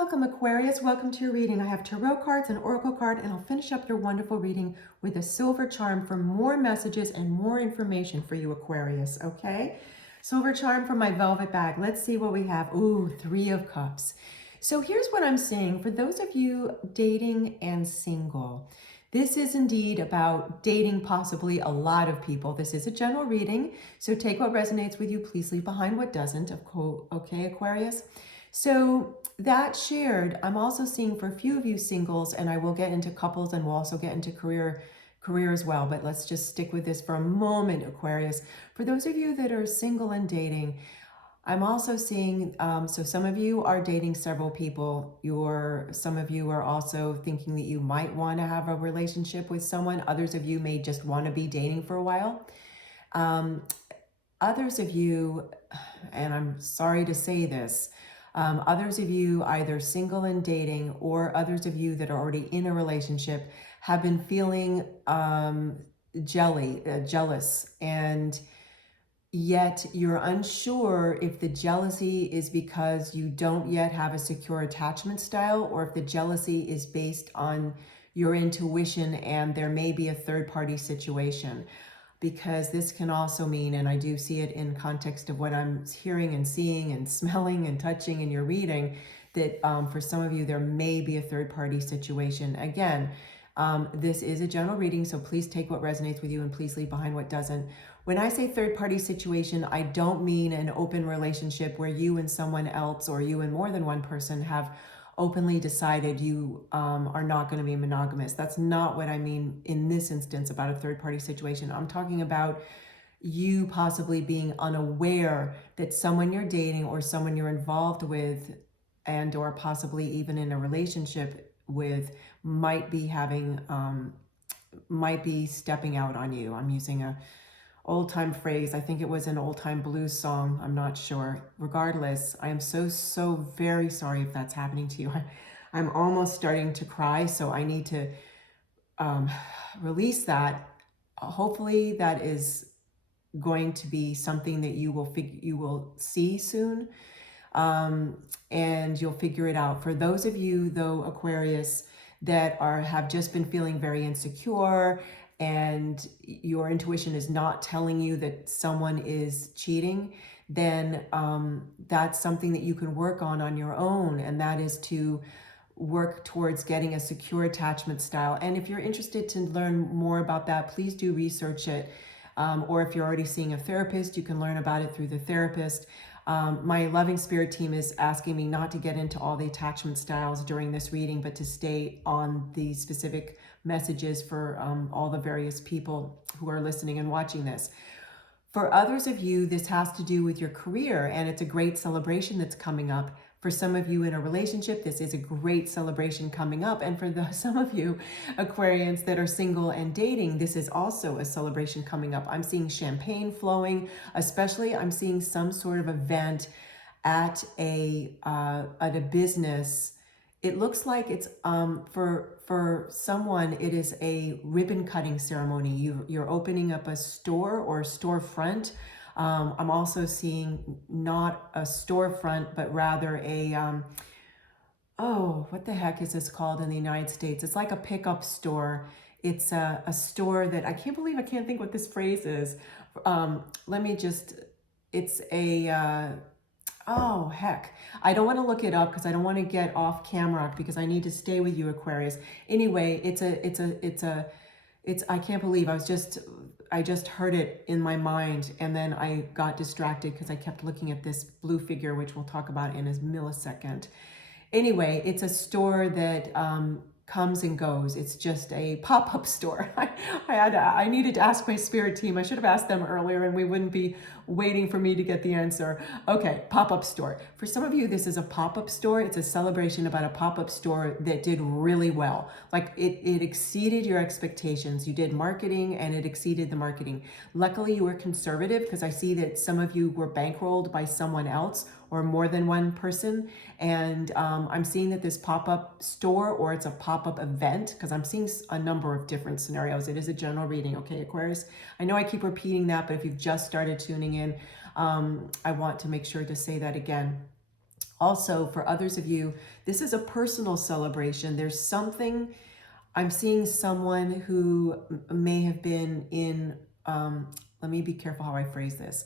welcome Aquarius. Welcome to your reading. I have tarot cards, an oracle card, and I'll finish up your wonderful reading with a silver charm for more messages and more information for you Aquarius, okay? Silver charm from my velvet bag. Let's see what we have. Ooh, 3 of Cups. So here's what I'm saying. For those of you dating and single, this is indeed about dating possibly a lot of people. This is a general reading, so take what resonates with you. Please leave behind what doesn't, okay, Aquarius? So that shared, I'm also seeing for a few of you singles, and I will get into couples and we'll also get into career as well, but let's just stick with this for a moment, Aquarius. For those of you that are single and dating, I'm also seeing, so some of you are dating several people. Some of you are also thinking that you might want to have a relationship with someone. Others of you may just want to be dating for a while. Others of you, and I'm sorry to say this, others of you either single and dating, or others of you that are already in a relationship have been feeling jealous, and yet you're unsure if the jealousy is because you don't yet have a secure attachment style, or if the jealousy is based on your intuition and there may be a third-party situation. Because this can also mean, and I do see it in context of what I'm hearing and seeing and smelling and touching in your reading, that for some of you there may be a third-party situation. Again, this is a general reading, so please take what resonates with you and please leave behind what doesn't. When I say third-party situation, I don't mean an open relationship where you and someone else, or you and more than one person, have openly decided you are not going to be monogamous. That's not what I mean in this instance about a third-party situation. I'm talking about you possibly being unaware that someone you're dating or someone you're involved with, and or possibly even in a relationship with, might be stepping out on you. I'm using a old-time phrase. I think it was an old-time blues song. I'm not sure. Regardless, I am so very sorry if that's happening to you. I'm almost starting to cry, so I need to release that. Hopefully that is going to be something that you will see soon, and you'll figure it out. For those of you, though, Aquarius, that have just been feeling very insecure, and your intuition is not telling you that someone is cheating, then that's something that you can work on your own, and that is to work towards getting a secure attachment style. And if you're interested to learn more about that, please do research it. Or if you're already seeing a therapist, you can learn about it through the therapist. My loving spirit team is asking me not to get into all the attachment styles during this reading, but to stay on the specific messages for all the various people who are listening and watching this. For others of you, this has to do with your career, and it's a great celebration that's coming up. For some of you in a relationship, this is a great celebration coming up. And for some of you Aquarians that are single and dating, this is also a celebration coming up. I'm seeing champagne flowing, especially I'm seeing some sort of event at a business. It looks like it's for someone, it is a ribbon cutting ceremony. You're opening up a store or a storefront. I'm also seeing not a storefront, but rather a, oh, what the heck is this called in the United States? It's like a pickup store. It's a store that, I can't believe I can't think what this phrase is. It's a, oh, heck. I don't want to look it up because I don't want to get off camera because I need to stay with you, Aquarius. Anyway, I can't believe I just heard it in my mind, and then I got distracted because I kept looking at this blue figure, which we'll talk about in a millisecond. Anyway, it's a store that comes and goes. It's just a pop-up store. I needed to ask my spirit team. I should have asked them earlier and we wouldn't be waiting for me to get the answer. Okay, pop-up store. For some of you, this is a pop-up store. It's a celebration about a pop-up store that did really well. Like it exceeded your expectations. You did marketing and it exceeded the marketing. Luckily, you were conservative because I see that some of you were bankrolled by someone else or more than one person. And I'm seeing that this pop-up store, or it's a pop-up event, because I'm seeing a number of different scenarios. It is a general reading, okay, Aquarius? I know I keep repeating that, but if you've just started tuning in, I want to make sure to say that again. Also, for others of you, this is a personal celebration. There's something, I'm seeing someone who may have been in, let me be careful how I phrase this.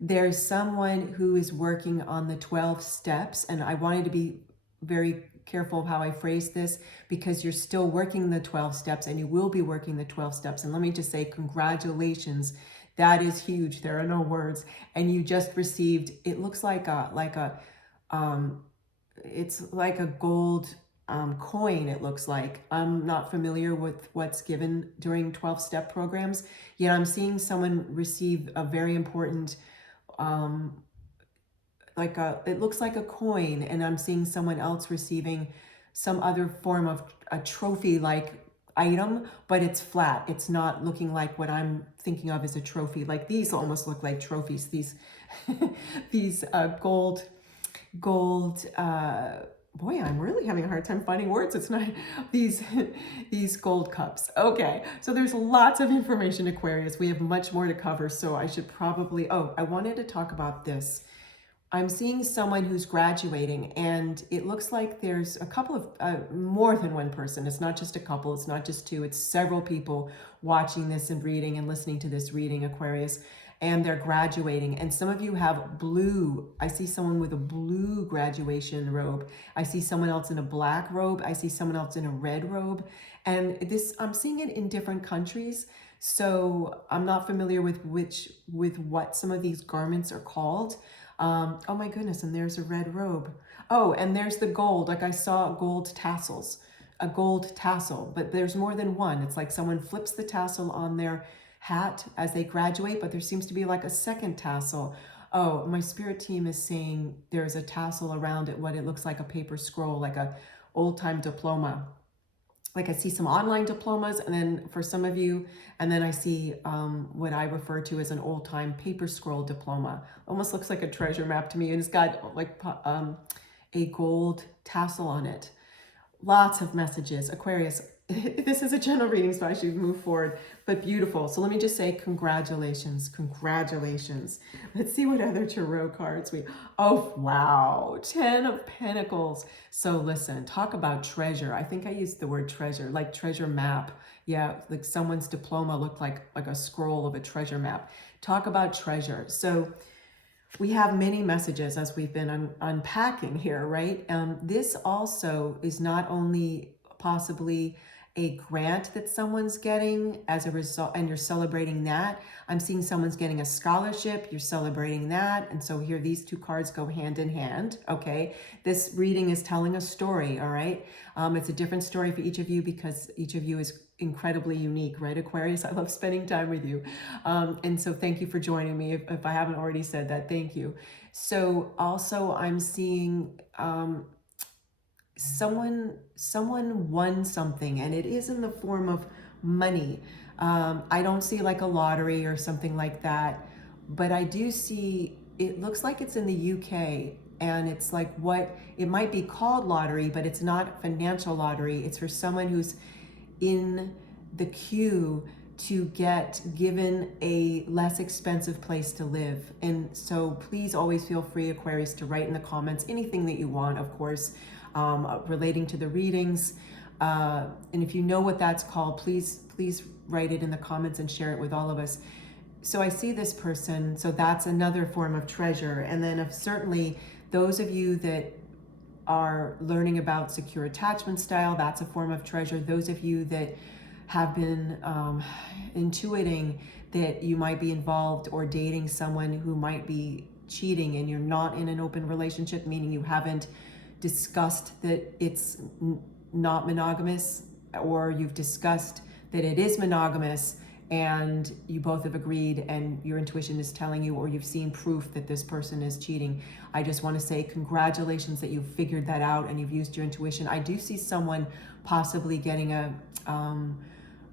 There's someone who is working on the 12 steps, and I wanted to be very careful of how I phrase this because you're still working the 12 steps and you will be working the 12 steps. And let me just say, congratulations. That is huge. There are no words. And you just received, it looks like it's like a gold coin, it looks like. I'm not familiar with what's given during 12-step programs, yet I'm seeing someone receive a very important, it looks like a coin, and I'm seeing someone else receiving some other form of a trophy-like item, but it's flat. It's not looking like what I'm thinking of as a trophy. Like these almost look like trophies. These, these gold, boy, I'm really having a hard time finding words. It's not these gold cups. Okay, so there's lots of information, Aquarius. We have much more to cover, so I should probably, I wanted to talk about this. I'm seeing someone who's graduating, and it looks like there's a couple of, more than one person. It's not just a couple, it's not just two, it's several people watching this and reading and listening to this reading, Aquarius, and they're graduating. And some of you have blue. I see someone with a blue graduation robe. I see someone else in a black robe. I see someone else in a red robe. And this, I'm seeing it in different countries. So I'm not familiar with what some of these garments are called. Oh my goodness, and there's a red robe. Oh, and there's the gold. Like I saw gold tassels, a gold tassel, but there's more than one. It's like someone flips the tassel on their hat as they graduate, but there seems to be like a second tassel. Oh, my spirit team is saying there's a tassel around it, what it looks like a paper scroll, like a old-time diploma. Like I see some online diplomas, and then for some of you, and then I see what I refer to as an old-time paper scroll diploma. Almost looks like a treasure map to me, and it's got like a gold tassel on it. Lots of messages. Aquarius, this is a general reading, so I should move forward, but beautiful. So let me just say congratulations, congratulations. Let's see what other tarot cards oh, wow, 10 of Pentacles. So listen, talk about treasure. I think I used the word treasure, like treasure map. Yeah, like someone's diploma looked like a scroll of a treasure map. Talk about treasure. So we have many messages as we've been unpacking here, right? This also is not only possibly a grant that someone's getting as a result, and you're celebrating that. I'm seeing someone's getting a scholarship, you're celebrating that. And so here, these two cards go hand in hand, okay? This reading is telling a story, all right? It's a different story for each of you because each of you is incredibly unique, right, Aquarius? I love spending time with you. And so thank you for joining me. If I haven't already said that, thank you. So also I'm seeing someone won something, and it is in the form of money. I don't see like a lottery or something like that, but I do see, it looks like it's in the UK, and it's like what it might be called lottery, but it's not financial lottery. It's for someone who's in the queue to get given a less expensive place to live. And so please always feel free, Aquarius, to write in the comments anything that you want, of course, relating to the readings. And if you know what that's called, please write it in the comments and share it with all of us. So I see this person, so that's another form of treasure. And then certainly those of you that are learning about secure attachment style, that's a form of treasure. Those of you that have been intuiting that you might be involved or dating someone who might be cheating, and you're not in an open relationship, meaning you haven't discussed that it's not monogamous, or you've discussed that it is monogamous and you both have agreed and your intuition is telling you, or you've seen proof that this person is cheating. I just want to say congratulations that you've figured that out and you've used your intuition. I do see someone possibly getting a,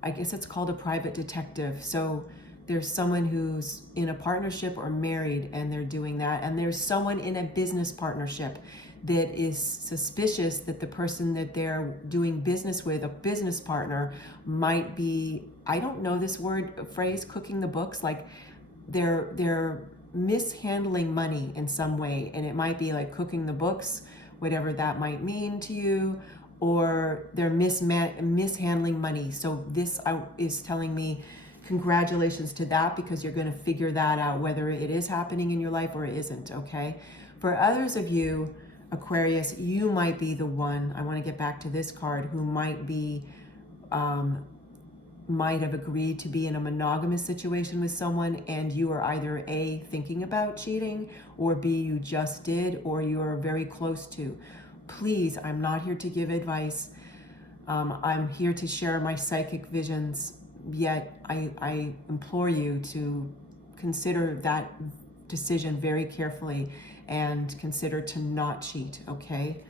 I guess it's called a private detective. So there's someone who's in a partnership or married and they're doing that. And there's someone in a business partnership that is suspicious that the person that they're doing business with, a business partner, might be, I don't know this phrase, cooking the books. Like they're mishandling money in some way. And it might be like cooking the books, whatever that might mean to you, or they're mishandling money. So this is telling me congratulations to that, because you're going to figure that out, whether it is happening in your life or it isn't, okay? For others of you, Aquarius, you might be the one, I want to get back to this card, who might be, might have agreed to be in a monogamous situation with someone, and you are either A, thinking about cheating, or B, you just did, or you are very close to. Please, I'm not here to give advice. I'm here to share my psychic visions, yet I implore you to consider that decision very carefully and consider to not cheat, okay?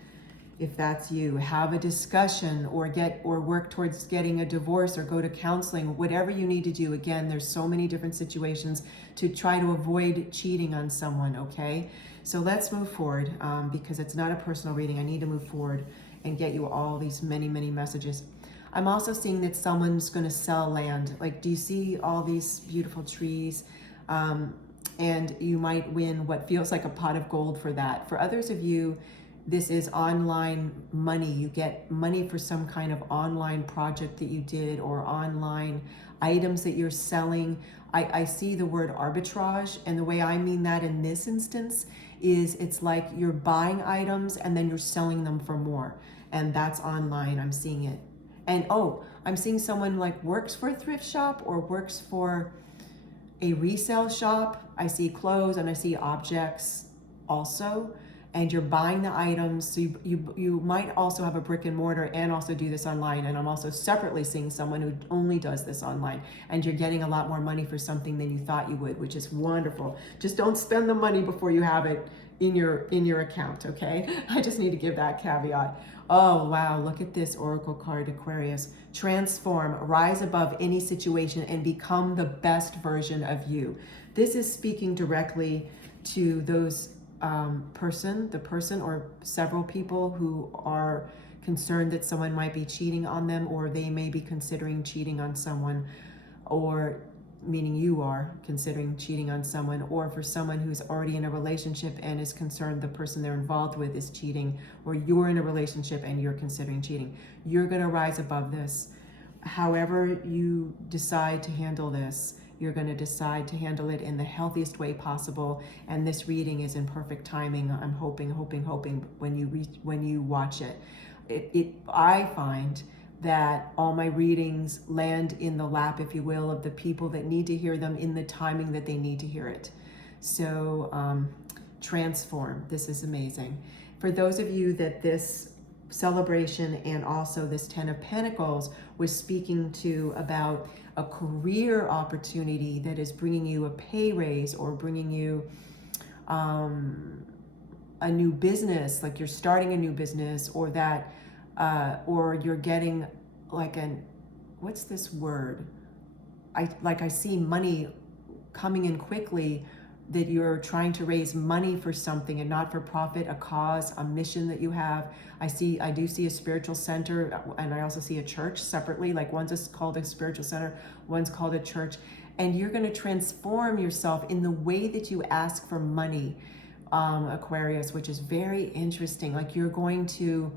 If that's you, have a discussion or work towards getting a divorce or go to counseling, whatever you need to do. Again, there's so many different situations to try to avoid cheating on someone, okay? So let's move forward, because it's not a personal reading. I need to move forward and get you all these many, many messages. I'm also seeing that someone's going to sell land. Like, do you see all these beautiful trees? And you might win what feels like a pot of gold for that. For others of you, this is online money. You get money for some kind of online project that you did, or online items that you're selling. I see the word arbitrage, and the way I mean that in this instance is it's like you're buying items and then you're selling them for more. And that's online. I'm seeing it. And oh, I'm seeing someone like works for a thrift shop or works for a resale shop. I see clothes and I see objects also, and you're buying the items. So you might also have a brick and mortar and also do this online. And I'm also separately seeing someone who only does this online, and you're getting a lot more money for something than you thought you would, which is wonderful. Just don't spend the money before you have it in your account, okay? I just need to give that caveat. Oh, wow, look at this Oracle card, Aquarius. Transform, rise above any situation, and become the best version of you. This is speaking directly to those the person or several people who are concerned that someone might be cheating on them, or they may be considering cheating on someone, or meaning you are considering cheating on someone, or for someone who's already in a relationship and is concerned the person they're involved with is cheating, or you're in a relationship and you're considering cheating. You're going to rise above this. However you decide to handle this, you're going to decide to handle it in the healthiest way possible. And this reading is in perfect timing. I'm hoping when you watch it. I find that all my readings land in the lap, if you will, of the people that need to hear them in the timing that they need to hear it. So transform. This is amazing. For those of you that this celebration and also this 10 of Pentacles was speaking to about a career opportunity that is bringing you a pay raise, or bringing you a new business, like you're starting a new business, or that or you're getting like what's this word? I see money coming in quickly, that you're trying to raise money for something, a not-for-profit, a cause, a mission that you have. I do see a spiritual center, and I also see a church separately. Like one's called a spiritual center, one's called a church. And you're going to transform yourself in the way that you ask for money, Aquarius, which is very interesting. Like you're going to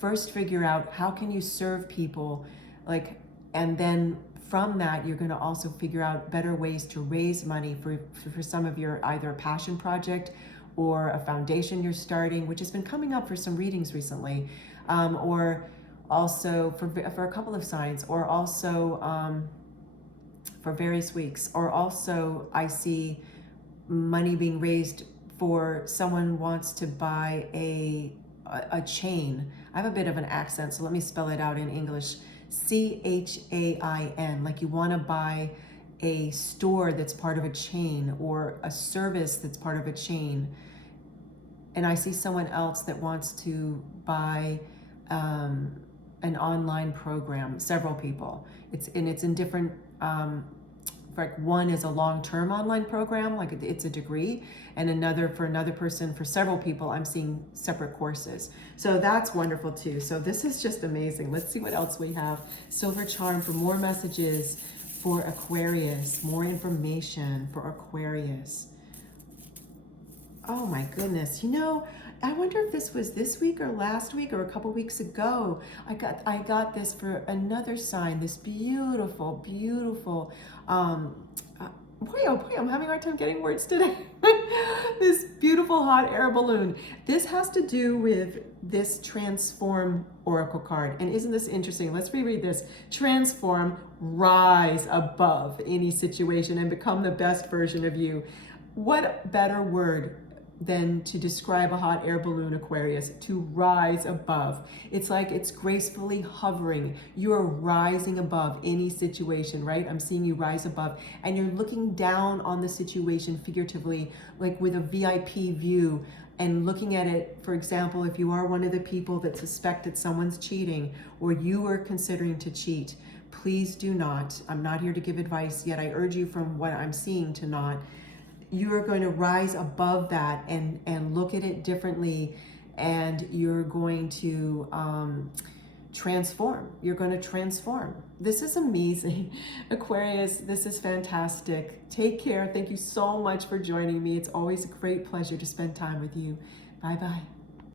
first figure out how can you serve people, like, and then from that, you're going to also figure out better ways to raise money for some of your either passion project or a foundation you're starting, which has been coming up for some readings recently, or also for a couple of signs, or also for various weeks, or also I see money being raised for someone wants to buy a chain. I have a bit of an accent, so let me spell it out in English. CHAIN, like you want to buy a store that's part of a chain, or a service that's part of a chain. And I see someone else that wants to buy an online program, several people. It's in different, like one is a long-term online program, like it's a degree, and for another person, for several people, I'm seeing separate courses. So that's wonderful too. So this is just amazing. Let's see what else we have. Silver Charm for more messages for Aquarius, more information for Aquarius. Oh my goodness. You know, I wonder if this was this week or last week or a couple weeks ago. I got this for another sign, this beautiful, beautiful boy, oh boy, I'm having a hard time getting words today. This beautiful hot air balloon. This has to do with this transform oracle card. And isn't this interesting? Let's reread this. Transform, rise above any situation and become the best version of you. What better word than to describe a hot air balloon, Aquarius? To rise above. It's like it's gracefully hovering. You're rising above any situation, right? I'm seeing you rise above, and you're looking down on the situation figuratively, like with a VIP view, and looking at it. For example, if you are one of the people that suspect that someone's cheating, or you are considering to cheat, please do not. I'm not here to give advice, yet I urge you from what I'm seeing to not. You are going to rise above that and look at it differently, and you're going to transform. You're going to transform. This is amazing. Aquarius, this is fantastic. Take care. Thank you so much for joining me. It's always a great pleasure to spend time with you. Bye-bye.